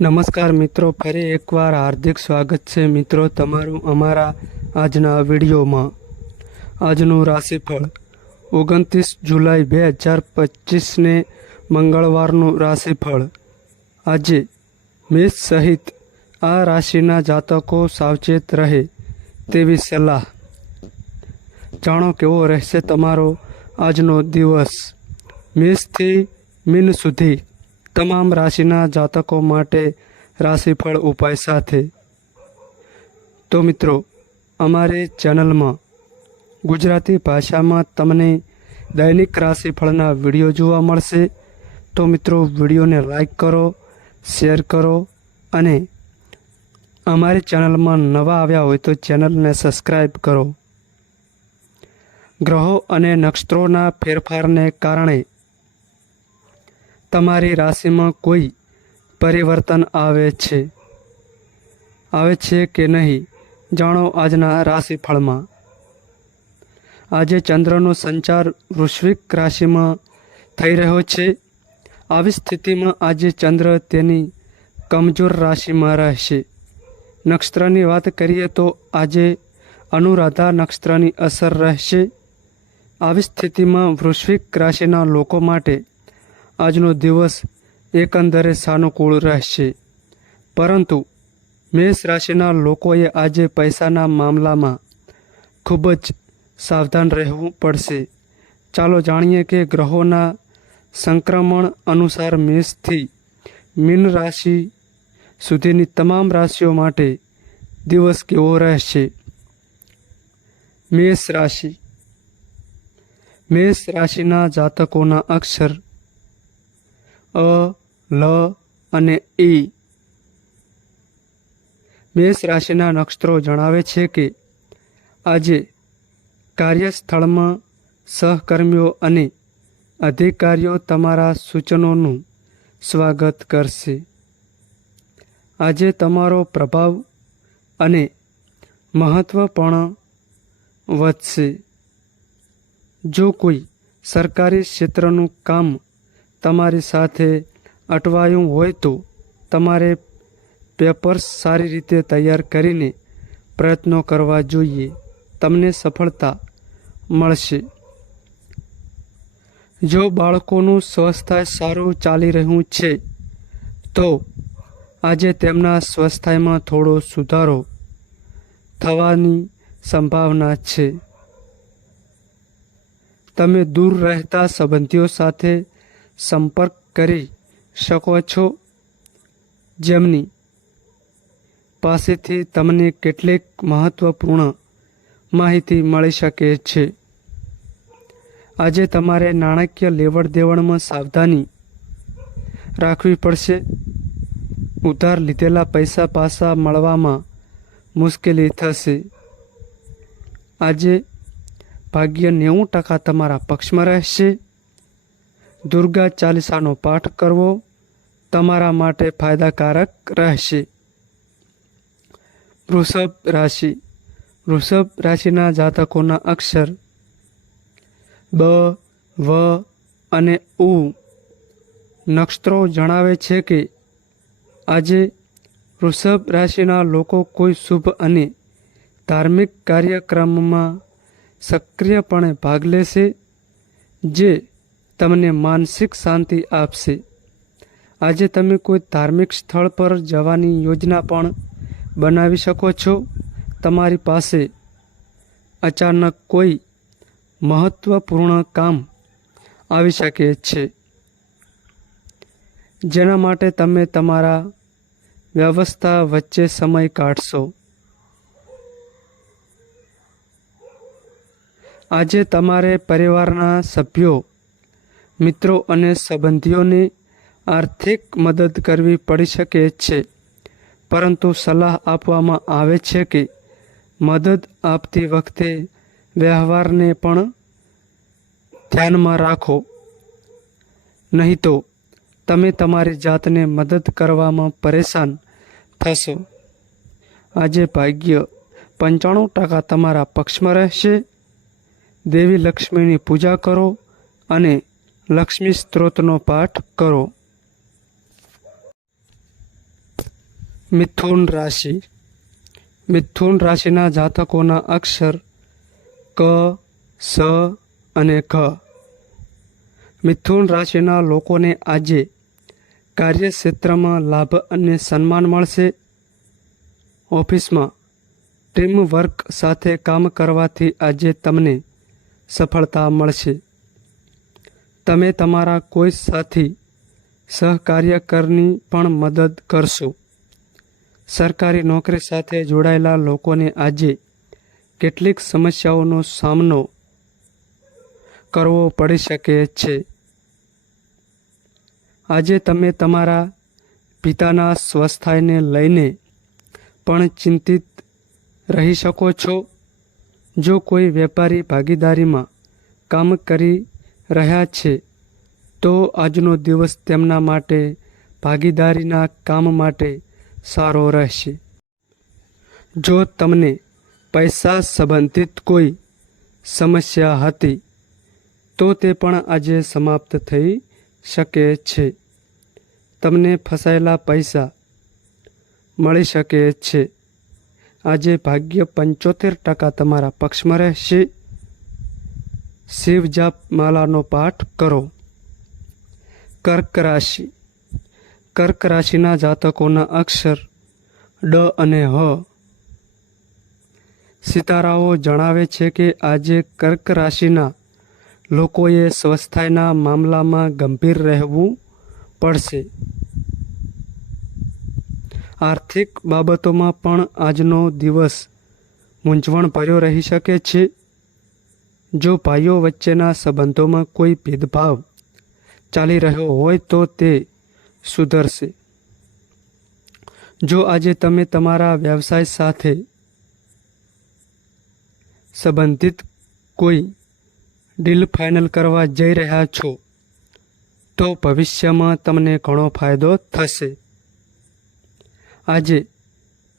નમસ્કાર મિત્રો, ફરી એકવાર હાર્દિક સ્વાગત છે મિત્રો તમારું અમારા આજના વિડીયોમાં. આજનું રાશિફળ, ઓગણત્રીસ જુલાઈ બે હજાર પચીસને મંગળવારનું રાશિફળ. આજે મેષ સહિત આ રાશિના જાતકો સાવચેત રહે તેવી સલાહ. જાણો કેવો રહેશે તમારો આજનો દિવસ. મેષથી મીન સુધી તમામ રાશિના જાતકો માટે રાશિફળ ઉપાય સાથે. તો મિત્રો, અમારી ચેનલમાં ગુજરાતી ભાષામાં તમને દૈનિક રાશિફળના વીડિયો જોવા મળશે. તો મિત્રો, વિડીયોને લાઈક કરો, શેર કરો અને અમારી ચેનલમાં નવા આવ્યા હોય તો ચેનલને સબસ્ક્રાઈબ કરો. ગ્રહો અને નક્ષત્રોના ફેરફારને કારણે તમારી રાશિમાં કોઈ પરિવર્તન આવે છે? આવે છે કે નહીં? જાણો આજના રાશિફળમાં. આજે ચંદ્રનો સંચાર વૃશ્વિક રાશિમાં થઈ રહ્યો છે. આવી સ્થિતિમાં આજે ચંદ્ર તેની કમજોર રાશિમાં રહેશે. નક્ષત્રની વાત કરીએ તો આજે અનુરાધા નક્ષત્રની અસર રહેશે. આવી સ્થિતિમાં વૃશ્વિક રાશિના લોકો માટે આજનો દિવસ એકંદરે સાનુકૂળ રહેશે. પરંતુ મેષ રાશિના લોકોએ આજે પૈસાના મામલામાં ખૂબ જ સાવધાન રહેવું પડશે. ચાલો જાણીએ કે ગ્રહોના સંક્રમણ અનુસાર મેષથી મીન રાશિ સુધીની તમામ રાશિઓ માટે દિવસ કેવો રહેશે? મેષ રાશિ. મેષ રાશિના જાતકોના અક્ષર અ, લ અને ઈ મેષ રાશિના નક્ષત્રો જણાવે છે કે આજે કાર્યસ્થળમાં સહકર્મીઓ અને અધિકારીઓ તમારા સૂચનોનું સ્વાગત કરશે. આજે તમારો પ્રભાવ અને મહત્વ પણ વધશે. જો કોઈ સરકારી ક્ષેત્રનું કામ તમારી સાથે અટવાયું હોય તો તમારે પેપર્સ સારી રીતે તૈયાર કરીને પ્રયત્નો કરવા જોઈએ. તમને સફળતા મળશે. જો બાળકોનું સ્વાસ્થ્ય સારું ચાલી રહ્યું છે, તો આજે તેમના સ્વાસ્થ્યમાં થોડો સુધારો થવાની સંભાવના છે. તમે દૂર રહેતા સંબંધીઓ સાથે સંપર્ક કરી શકો છો? જેમની પાસેથી તમને કેટલીક મહત્વપૂર્ણ માહિતી મળી શકે છે. આજે તમારે નાણાકીય લેવડ દેવડમાં સાવધાની રાખવી પડશે. ઉધાર લીધેલા પૈસા પાછા મળવામાં મુશ્કેલી થશે. આજે ભાગ્ય નેવું ટકા તમારા પક્ષમાં રહેશે. દુર્ગા ચાલીસાનો પાઠ કરવો તમારા માટે ફાયદાકારક રહેશે. વૃષભ રાશિ. વૃષભ રાશિના જાતકોના અક્ષર બ, વ અને ઉ. નક્ષત્રો જણાવે છે કે આજે વૃષભ રાશિના લોકો કોઈ શુભ અને ધાર્મિક કાર્યક્રમમાં સક્રિયપણે ભાગ લેશે, જે તમને માનસિક શાંતિ આપશે. આજે તમે કોઈ ધાર્મિક સ્થળ પર જવાની યોજના પણ બનાવી શકો છો. તમારી પાસે અચાનક કોઈ મહત્વપૂર્ણ કામ આવી શકે છે. જેના માટે તમે તમારા વ્યવસ્થા વચ્ચે સમય કાઢશો. આજે તમારે પરિવારના સભ્યો મિત્રો અને સંબંધીઓને આર્થિક મદદ કરવી પડી શકે છે. પરંતુ સલાહ આપવામાં આવે છે કે મદદ આપતી વખતે વ્યવહારને પણ ધ્યાનમાં રાખો. નહીં તો તમે તમારી જાતને મદદ કરવામાં પરેશાન થશો. આજે ભાગ્ય પંચાણું ટકા તમારા પક્ષમાં રહેશે. દેવી લક્ષ્મીની પૂજા કરો અને લક્ષ્મી સ્ત્રોતનો પાઠ કરો. મિથુન રાશિ. મિથુન રાશિના જાતકોના અક્ષર ક, સ અને ખ. મિથુન રાશિના લોકોને આજે કાર્યક્ષેત્રમાં લાભ અને સન્માન મળશે. ઓફિસમાં ટીમ વર્ક સાથે કામ કરવાથી આજે તમને સફળતા મળશે. તમે તમારા કોઈ સાથી સહકાર્યકરની પણ મદદ કરશો. સરકારી નોકરી સાથે જોડાયેલા લોકોને આજે કેટલીક સમસ્યાઓનો સામનો કરવો પડી શકે છે. આજે તમે તમારા પિતાના સ્વસ્થાયને લઈને પણ ચિંતિત રહી શકો છો. જો કોઈ વેપારી ભાગીદારીમાં કામ કરી રહ્યા છે, તો આજનો દિવસ તેમના માટે, ભાગીદારીના કામ માટે સારો રહેશે. જો તમને પૈસા સંબંધિત કોઈ સમસ્યા હતી, તો તે પણ આજે સમાપ્ત થઈ શકે છે. તમને ફસાયેલા પૈસા મળી શકે છે. આજે ભાગ્ય પંચોતેર ટકા તમારા પક્ષમાં રહેશે. શિવ જાપ માલાનો પાઠ કરો. કર્ક રાશિ કર્ક રાશિના જાતકોના અક્ષર ડ અને હ. સિતારાઓ જણાવે છે કે આજે કર્ક રાશિના લોકોએ સ્વસ્થાયના મામલામાં ગંભીર રહેવું પડશે. આર્થિક બાબતોમાં પણ આજનો દિવસ મૂંઝવણ ભર્યો રહી શકે છે. જો ભાઈઓ વચ્ચેના સંબંધોમાં કોઈ ભેદભાવ ચાલી રહ્યો હોય તો તે સુધરશે. જો આજે તમે તમારા વ્યવસાય સાથે સંબંધિત કોઈ ડીલ ફાઇનલ કરવા જઈ રહ્યા છો, તો ભવિષ્યમાં તમને ઘણો ફાયદો થશે. આજે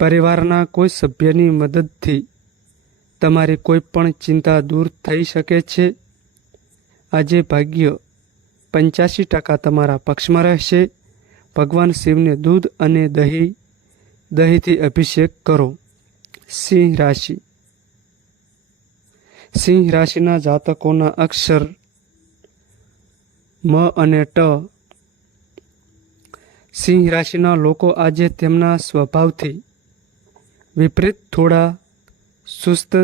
પરિવારના કોઈ સભ્યની મદદથી તમારી કોઈ પણ ચિંતા દૂર થઈ શકે છે? આજે ભાગ્ય પંચ્યાસી ટકા તમારા પક્ષમાં રહેશે. ભગવાન શિવને દૂધ અને દહીં, દહીંથી અભિષેક કરો. સિંહ રાશિ. સિંહ રાશિના જાતકોના અક્ષર મ અને ટ. સિંહ રાશિના લોકો આજે તેમના સ્વભાવથી વિપરીત થોડા સુસ્ત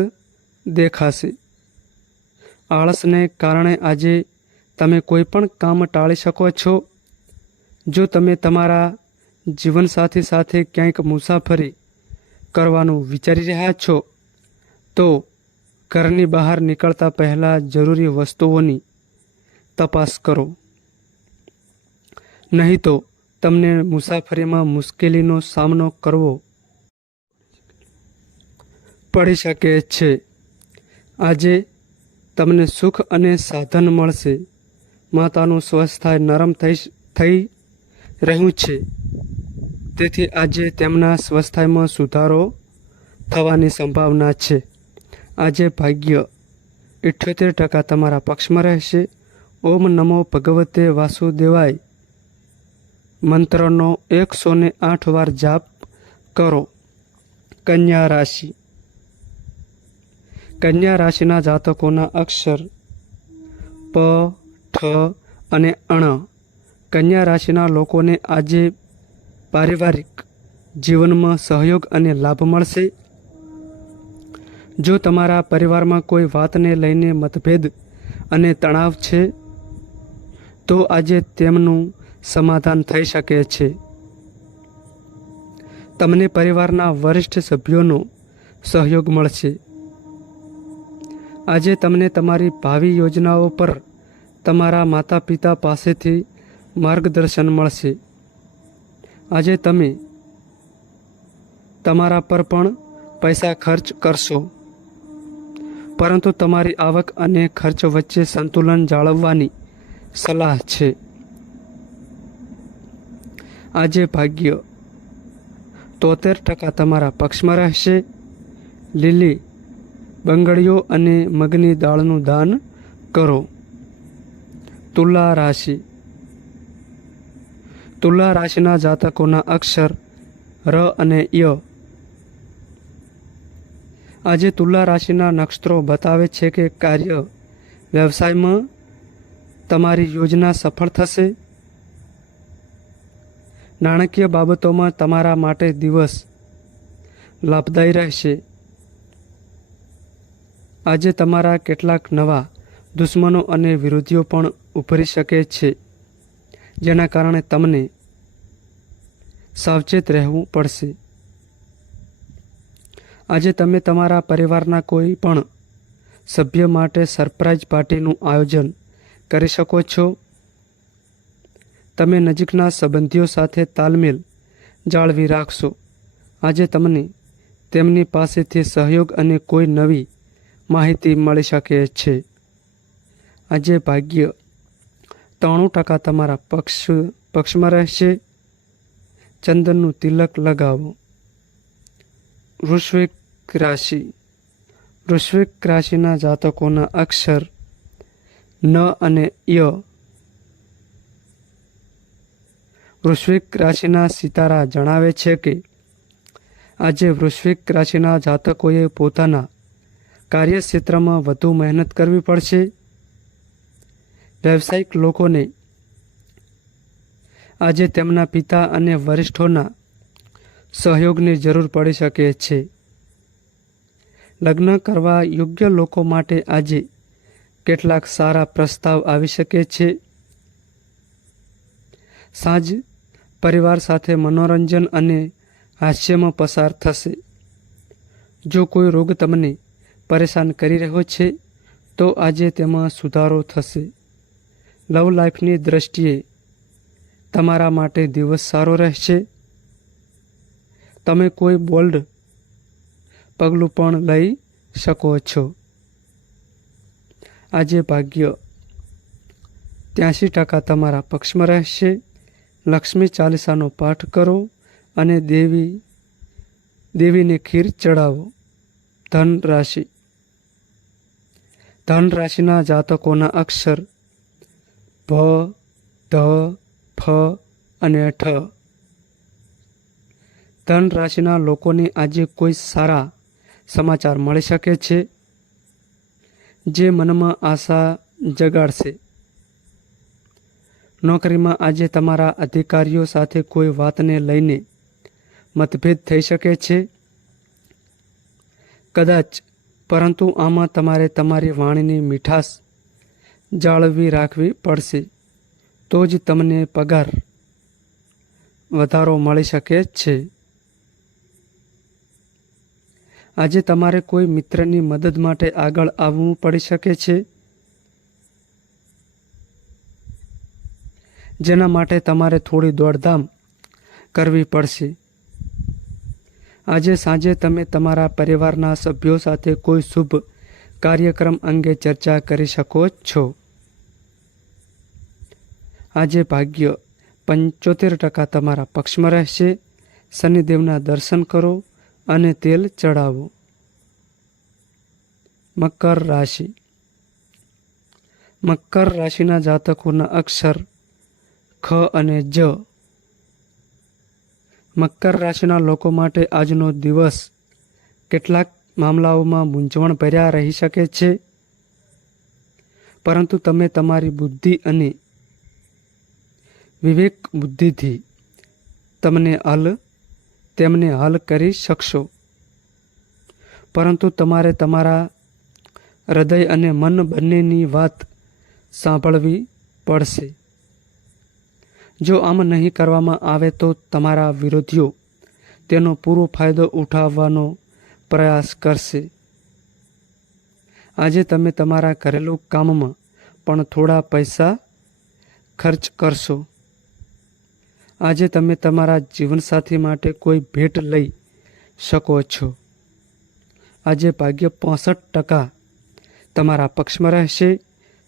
દેખાશે. આળસને કારણે આજે તમે કોઈ પણ કામ ટાળી શકો છો. જો તમે તમારા જીવનસાથી સાથે ક્યાંક મુસાફરી કરવાનું વિચારી રહ્યા છો, તો ઘરની બહાર નીકળતા પહેલાં જરૂરી વસ્તુઓની તપાસ કરો. નહીં તો તમને મુસાફરીમાં મુશ્કેલીનો સામનો કરવો પડી શકે છે. આજે તમને સુખ અને સાધન મળશે. માતાનું સ્વસ્થાય નરમ થઈ થઈ રહ્યું છે. તેથી આજે તેમના સ્વસ્થાયમાં સુધારો થવાની સંભાવના છે. આજે ભાગ્ય ઇઠ્યોતેર ટકા તમારા પક્ષમાં રહેશે. ઓમ નમો ભગવતે વાસુદેવાય. મંત્રનો એકસો ને આઠ વાર જાપ કરો. કન્યા રાશિ. કન્યા રાશિના જાતકોના અક્ષર પ, ઠ અને અણ. કન્યા રાશિના લોકોને આજે પારિવારિક જીવનમાં સહયોગ અને લાભ મળશે. જો તમારા પરિવારમાં કોઈ વાતને લઈને મતભેદ અને તણાવ છે, તો આજે તેમનું સમાધાન થઈ શકે છે. તમને પરિવારના વરિષ્ઠ સભ્યોનો સહયોગ મળશે. આજે તમને તમારી ભાવિ યોજનાઓ પર તમારા માતા પિતા પાસેથી માર્ગદર્શન મળશે. આજે તમે તમારા પર પણ પૈસા ખર્ચ કરશો. પરંતુ તમારી આવક અને ખર્ચ વચ્ચે સંતુલન જાળવવાની સલાહ છે. આજે ભાગ્ય તોતેર ટકા તમારા પક્ષમાં રહેશે. લીલી બંગડીઓ અને મગની દાળનું દાન કરો. તુલા રાશિ. તુલા રાશિના જાતકોના અક્ષર ર અને ય. આજે તુલા રાશિના નક્ષત્રો બતાવે છે કે કાર્ય વ્યવસાયમાં તમારી યોજના સફળ થશે. નાણાકીય બાબતોમાં તમારા માટે દિવસ લાભદાયી રહેશે. આજે તમારા કેટલાક નવા દુશ્મનો અને વિરોધીઓ પણ ઉભરી શકે છે, જેના કારણે તમને સાવચેત રહેવું પડશે. આજે તમે તમારા પરિવારના કોઈ પણ સભ્ય માટે સરપ્રાઇઝ પાર્ટીનું આયોજન કરી શકો છો. તમે નજીકના સંબંધીઓ સાથે તાલમેલ જાળવી રાખશો. આજે તમને તેમની પાસેથી સહયોગ અને કોઈ નવી માહિતી મળી શકે છે. આજે ભાગ્ય ત્રાણું ટકા તમારા પક્ષ, પક્ષમાં રહેશે. ચંદનનું તિલક લગાવો. વૃશ્વિક રાશિ. વૃશ્વિક રાશિના જાતકોના અક્ષર ન અને ય. વૃશ્વિક રાશિના સિતારા જણાવે છે કે આજે વૃશ્વિક રાશિના જાતકોએ પોતાના કાર્યક્ષેત્રમાં વધુ મહેનત કરવી પડશે. વ્યવસાયિક લોકોને આજે તેમના પિતા અને વરિષ્ઠોના સહયોગની જરૂર પડી શકે છે. લગ્ન કરવા યોગ્ય લોકો માટે આજે કેટલાક સારા પ્રસ્તાવ આવી શકે છે. સાંજ પરિવાર સાથે મનોરંજન અને હાસ્યમાં પસાર થશે. જો કોઈ રોગ તમને પરેશાન કરી રહ્યો છે, તો આજે તેમાં સુધારો થશે. લવ લાઈફની દ્રષ્ટિએ તમારા માટે દિવસ સારો રહેશે. તમે કોઈ બોલ્ડ પગલું પણ લઈ શકો છો. આજે ભાગ્ય ત્યાંશી ટકા તમારા પક્ષમાં રહેશે. લક્ષ્મી ચાલીસાનો પાઠ કરો અને દેવી, દેવીને ખીર ચડાવો. ધન રાશિ ધન રાશિના જાતકોના અક્ષર ભ ધ, ફ અને ઠ. ધન રાશિના લોકોને આજે કોઈ સારા સમાચાર મળી શકે છે? જે મનમાં આશા જગાડશે. નોકરીમાં આજે તમારા અધિકારીઓ સાથે કોઈ વાતને લઈને મતભેદ થઈ શકે છે? કદાચ પરંતુ આમાં તમારે તમારી વાણીની મીઠાશ જાળવી રાખવી પડશે, તો જ તમને પગાર વધારો મળી શકે છે. આજે તમારે કોઈ મિત્રની મદદ માટે આગળ આવવું પડી શકે છે? જેના માટે તમારે થોડી દોડધામ કરવી પડશે. આજે સાંજે તમે તમારા પરિવારના સભ્યો સાથે કોઈ શુભ કાર્યક્રમ અંગે ચર્ચા કરી શકો છો. આજે ભાગ્ય પંચોતેર ટકા તમારા પક્ષમાં રહેશે. શનિદેવના દર્શન કરો અને તેલ ચડાવો. મકર રાશિ. મકર રાશિના જાતકોના અક્ષર ખ અને જ મકર રાશિના લોકો માટે આજનો દિવસ કેટલાક મામલાઓમાં મૂંઝવણ ભર્યા રહી શકે છે. પરંતુ તમે તમારી બુદ્ધિ અને વિવેક બુદ્ધિથી તમને હલ, તેમને હલ કરી શકશો. પરંતુ તમારે તમારા હૃદય અને મન બંનેની વાત સાંભળવી પડશે. જો આમ નહીં કરવામાં આવે તો તમારા વિરોધીઓ તેનો પૂરો ફાયદો ઉઠાવવાનો પ્રયાસ કરશે. આજે તમે તમારા ઘરેલું કામમાં પણ થોડા પૈસા ખર્ચ કરશો. આજે તમે તમારા જીવનસાથી માટે કોઈ ભેટ લઈ શકો છો. આજે ભાગ્ય પાસઠ ટકા તમારા પક્ષમાં રહેશે.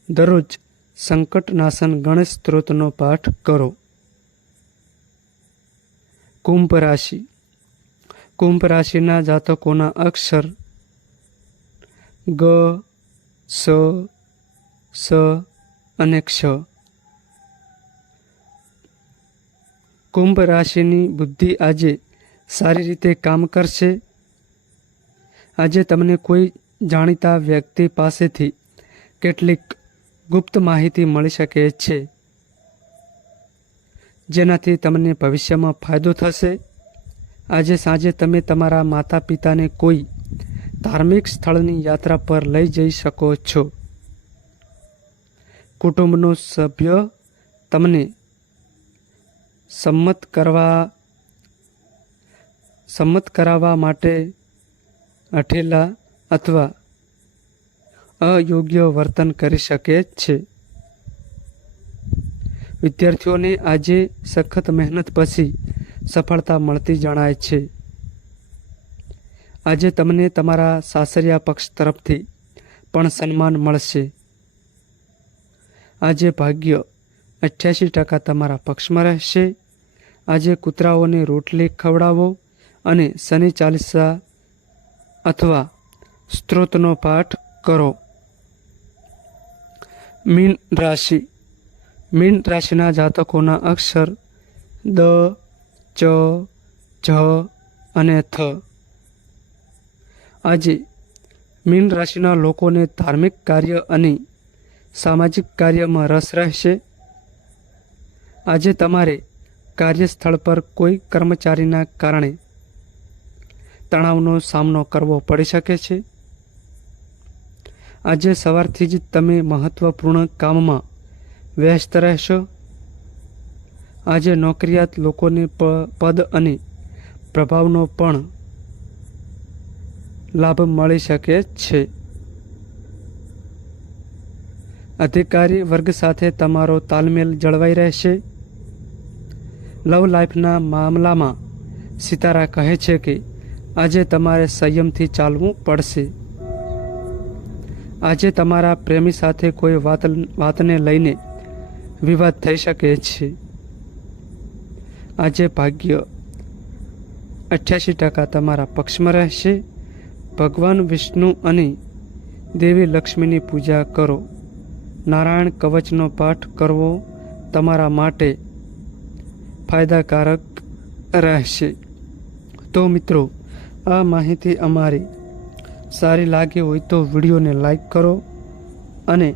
દરરોજ સંકટનાશન ગણેશ સ્ત્રોતનો પાઠ કરો. કુંભ રાશિ. કુંભ રાશિના જાતકોના અક્ષર ગ, સ સ અને ક્ષ. કુંભ રાશિની બુદ્ધિ આજે સારી રીતે કામ કરશે. આજે તમને કોઈ જાણીતા વ્યક્તિ પાસેથી કેટલીક ગુપ્ત માહિતી મળી શકે છે. જેનાથી તમને ભવિષ્યમાં ફાયદો થશે. આજે સાંજે તમે તમારા માતા પિતાને કોઈ ધાર્મિક સ્થળની યાત્રા પર લઈ જઈ શકો છો. કુટુંબનો સભ્ય તમને સંમત કરવા, સંમત કરાવવા માટે અઠેલા અથવા અયોગ્ય વર્તન કરી શકે છે. વિદ્યાર્થીઓને આજે સખત મહેનત પછી સફળતા મળતી જણાય છે. આજે તમને તમારા સાસરિયા પક્ષ તરફથી પણ સન્માન મળશે. આજે ભાગ્ય અઠ્યાસી ટકા તમારા પક્ષમાં રહેશે. આજે કૂતરાઓને રોટલી ખવડાવો અને શનિ ચાલીસા અથવા સ્ત્રોતનો પાઠ કરો. મીન રાશિ મીન રાશિના જાતકોના અક્ષર દ, ચ, જ અને થ. આજે મીન રાશિના લોકોને ધાર્મિક કાર્ય અને સામાજિક કાર્યમાં રસ રહેશે. આજે તમારે કાર્યસ્થળ પર કોઈ કર્મચારીના કારણે તણાવનો સામનો કરવો પડી શકે છે. આજે સવારથી જ તમે મહત્વપૂર્ણ કામમાં વ્યસ્ત રહેશો? આજે નોકરિયાત લોકોને પદ અને પ્રભાવનો પણ લાભ મળી શકે છે. અધિકારી વર્ગ સાથે તમારો તાલમેલ જળવાઈ રહેશે. લવ લાઈફના મામલામાં સિતારા કહે છે કે, આજે તમારે સંયમથી ચાલવું પડશે. આજે તમારા પ્રેમી સાથે કોઈ વાત, વાતને લઈને વિવાદ થઈ શકે છે. આજે ભાગ્ય અઠ્યાસી ટકા તમારા પક્ષમાં રહેશે. ભગવાન વિષ્ણુ અને દેવી લક્ષ્મીની પૂજા કરો. નારાયણ કવચનો પાઠ કરવો તમારા માટે ફાયદાકારક રહેશે. તો મિત્રો, આ માહિતી અમારી સારી લાગી હોય તો વિડીયોને લાઈક કરો અને